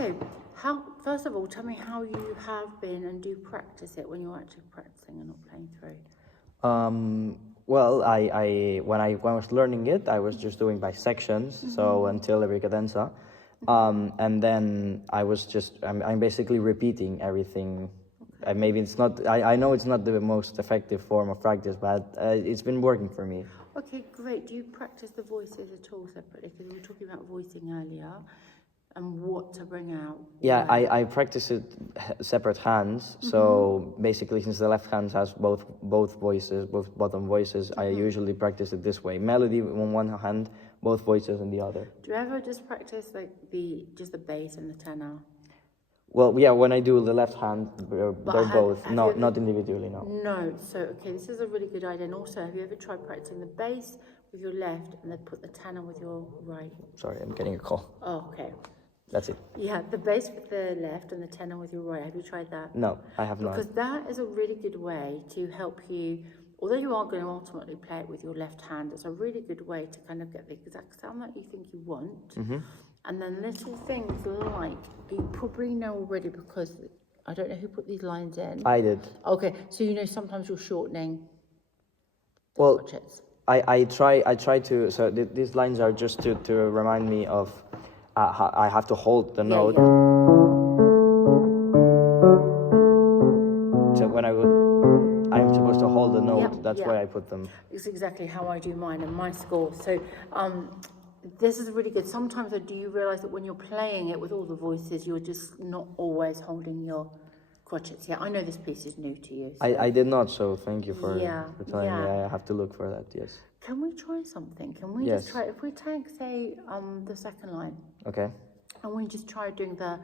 So, first of all, tell me how you have been and do practice it when you're actually practicing and not playing through. Well, when I was learning it, I was just doing by sections, so until every cadenza, and then I'm basically repeating everything. Maybe it's not. I know it's not the most effective form of practice, but it's been working for me. Okay, great. Do you practice the voices at all separately? Because we were talking about voicing earlier and what to bring out. Yeah, I practice it separate hands. So basically, since the left hand has both voices, both bottom voices, I usually practice it this way: melody on one hand, both voices on the other. Do you ever just practice like just the bass and the tenor? Well, yeah, when I do the left hand, they're both, not individually, no. No, so, okay, this is a really good idea. And also, have you ever tried practicing the bass with your left and then put the tenor with your right? Sorry, I'm getting a call. Oh, okay. That's it. Yeah, the bass with the left and the tenor with your right. Have you tried that? No, I have not. Because that is a really good way to help you, although you are going to ultimately play it with your left hand, it's a really good way to kind of get the exact sound that you think you want. And then little things like, you probably know already because I don't know who put these lines in. I did. Okay, so you know sometimes you're shortening the well, crotchets. I try to, so these lines are just to remind me of, I have to hold the note. Yeah. So when I'm supposed to hold the note, that's why I put them. It's exactly how I do mine and my score. So this is really good. Sometimes do you realise that when you're playing it with all the voices, you're just not always holding your crotchets? Yeah, I know this piece is new to you. So. I did not, so thank you for telling me. I have to look for that, yes. Can we try something? Can we just try, if we take, say, the second line. Okay. And we just try doing the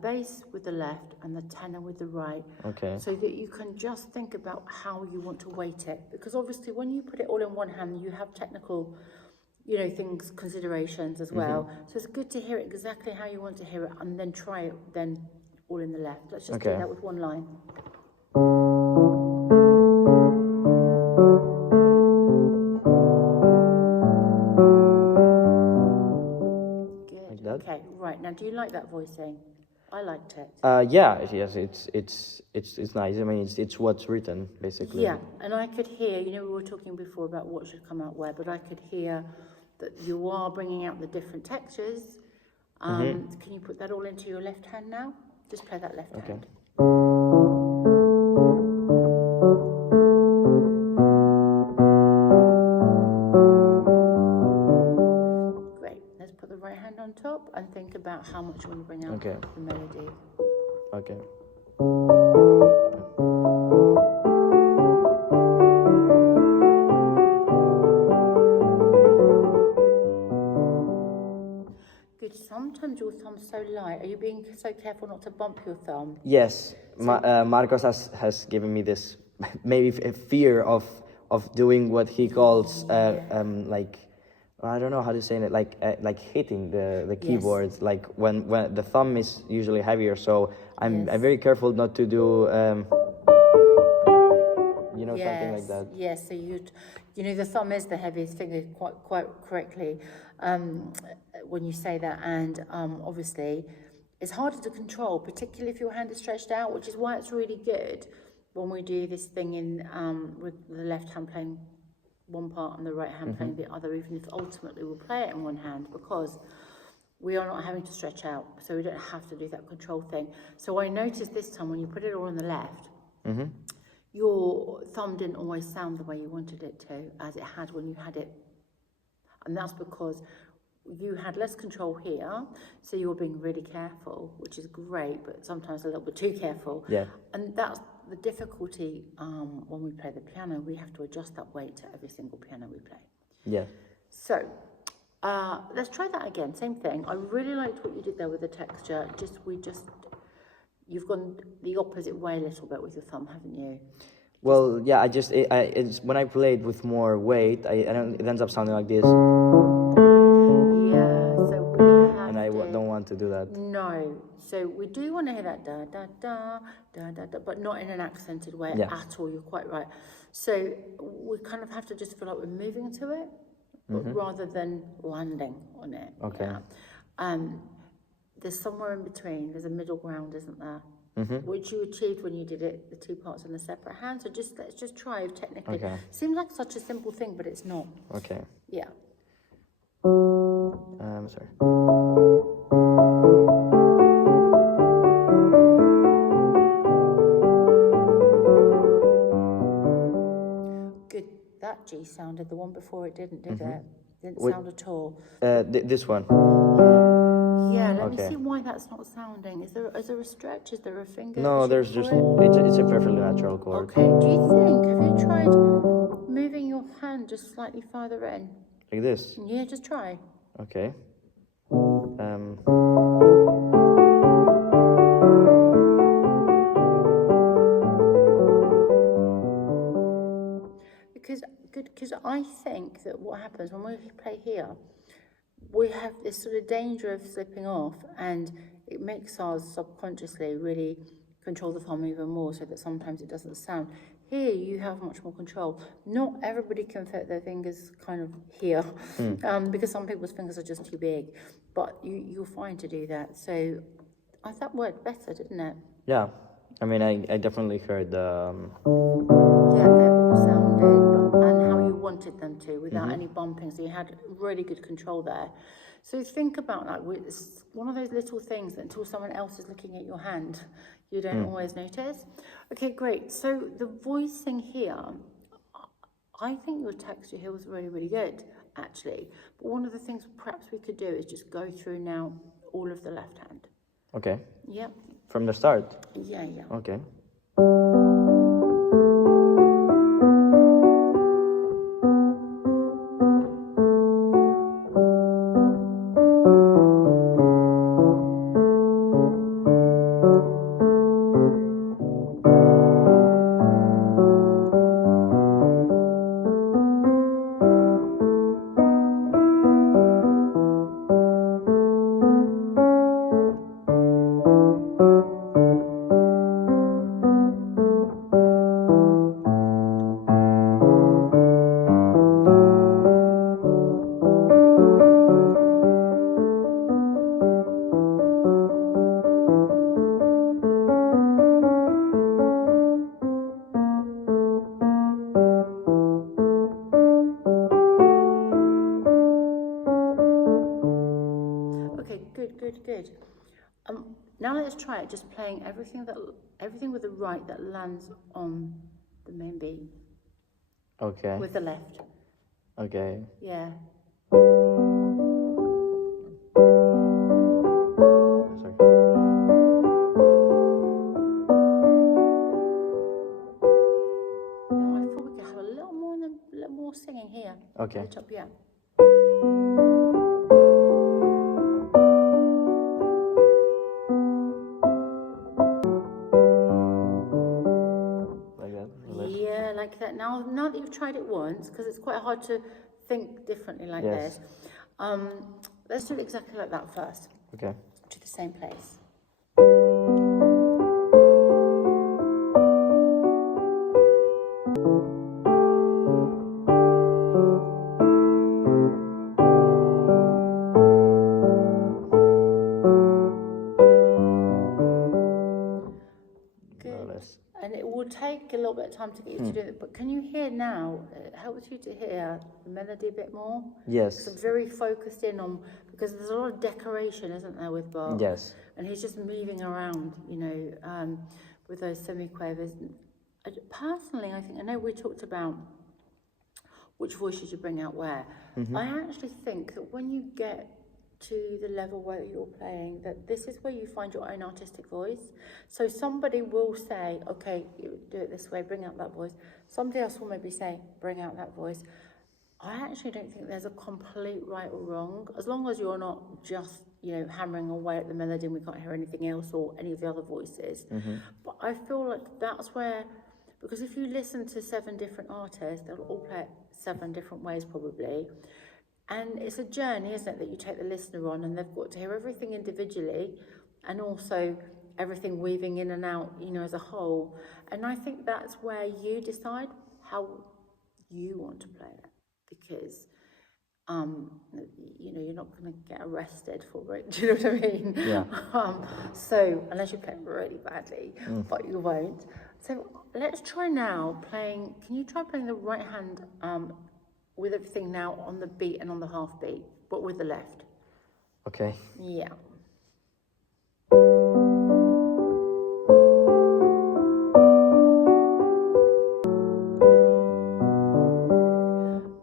bass with the left and the tenor with the right. Okay. So that you can just think about how you want to weight it. Because obviously when you put it all in one hand, you have technical, things, considerations as well. So it's good to hear it exactly how you want to hear it and then try it then all in the left. Let's just do that with one line. Okay, right. Now, do you like that voicing? I liked it. Yes, it's nice. I mean, it's what's written, basically. Yeah, and I could hear, we were talking before about what should come out where, but I could hear that you are bringing out the different textures. Can you put that all into your left hand now? Just play that left hand. Right hand on top and think about how much you want to bring out the melody. Okay. Good. Sometimes your thumb's so light. Are you being so careful not to bump your thumb? Yes. Marcos has given me this maybe a fear of doing what he calls like, I don't know how to say it, like hitting the keyboards, like when the thumb is usually heavier, so I'm very careful not to do something like that. Yes, so the thumb is the heaviest finger, quite correctly when you say that, and obviously it's harder to control, particularly if your hand is stretched out, which is why it's really good when we do this thing in with the left hand playing one part and the right hand playing the other, even if ultimately we'll play it in one hand, because we are not having to stretch out, so we don't have to do that control thing. So I noticed this time when you put it all on the left, your thumb didn't always sound the way you wanted it to, as it had when you had it. And that's because you had less control here, so you were being really careful, which is great, but sometimes a little bit too careful. Yeah. And that's the difficulty when we play the piano. We have to adjust that weight to every single piano we play. Yeah. So let's try that again. Same thing. I really liked what you did there with the texture. You've gone the opposite way a little bit with your thumb, haven't you? Well, yeah. It's when I play it with more weight, it ends up sounding like this. Don't want to do that. No. So we do want to hear that da da da da da da, but not in an accented way at all. You're quite right. So we kind of have to just feel like we're moving to it, but rather than landing on it. Okay. Yeah. there's somewhere in between. There's a middle ground, isn't there? Mm-hmm. Which you achieved when you did it, the two parts in the separate hand. So let's just try technically. Okay. Seems like such a simple thing, but it's not. Okay. Yeah. Sorry. Good. That G sounded. The one before it didn't, did Mm-hmm. it? Didn't Wait. sound at all. This one. Yeah, let me Okay. see why that's not sounding. Is there a stretch? Is there a finger? No, shape there's for just it? it's a perfectly natural chord. Okay. Do you think? Have you tried moving your hand just slightly farther in? Like this. Yeah, just try. Okay. Because I think that what happens when we play here, we have this sort of danger of slipping off, and it makes us subconsciously really control the thumb even more, so that sometimes it doesn't sound. Here you have much more control. Not everybody can fit their fingers kind of here, because some people's fingers are just too big, but you're fine to do that. So that worked better, didn't it? Yeah. I mean, I definitely heard Yeah, they all sounded, and how you wanted them to, without any bumping. So you had really good control there. So think about that. It's one of those little things that until someone else is looking at your hand, you don't always notice. Okay, great. So the voicing here, I think your texture here was really, really good, actually. But one of the things perhaps we could do is just go through now all of the left hand. Okay. Yep. From the start. Yeah. Okay. Good. Now let's try it. Just playing everything with the right that lands on the main beat. Okay. With the left. Okay. Yeah. Sorry. Now I thought we could have a little more singing here. Okay. At the top, yeah. Yeah, like that. Now that you've tried it once, because it's quite hard to think differently like this. Let's do it exactly like that first. Okay. To the same place. And it will take a little bit of time to get you to do it, but can you hear now? It helps you to hear the melody a bit more. Yes. So very focused in on, because there's a lot of decoration, isn't there, with Bach? Yes. And he's just moving around, with those semiquavers. Personally, I know we talked about which voices you bring out where. I actually think that when you get to the level where you're playing, that this is where you find your own artistic voice. So somebody will say, okay, you do it this way, bring out that voice. Somebody else will maybe say, bring out that voice. I actually don't think there's a complete right or wrong, as long as you're not just, hammering away at the melody and we can't hear anything else or any of the other voices. But I feel like that's where, because if you listen to 7 different artists, they'll all play it 7 different ways probably. And it's a journey, isn't it, that you take the listener on, and they've got to hear everything individually and also everything weaving in and out, as a whole. And I think that's where you decide how you want to play it. Because you know, you're not going to get arrested for it. Do you know what I mean? Yeah. So unless you play it really badly, but you won't. So let's try now playing. Can you try playing the right hand with everything now on the beat and on the half beat, but with the left? Okay. Yeah.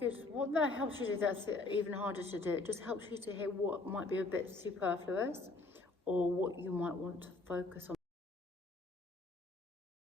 Good. What that helps you do, that's even harder to do. It just helps you to hear what might be a bit superfluous or what you might want to focus on.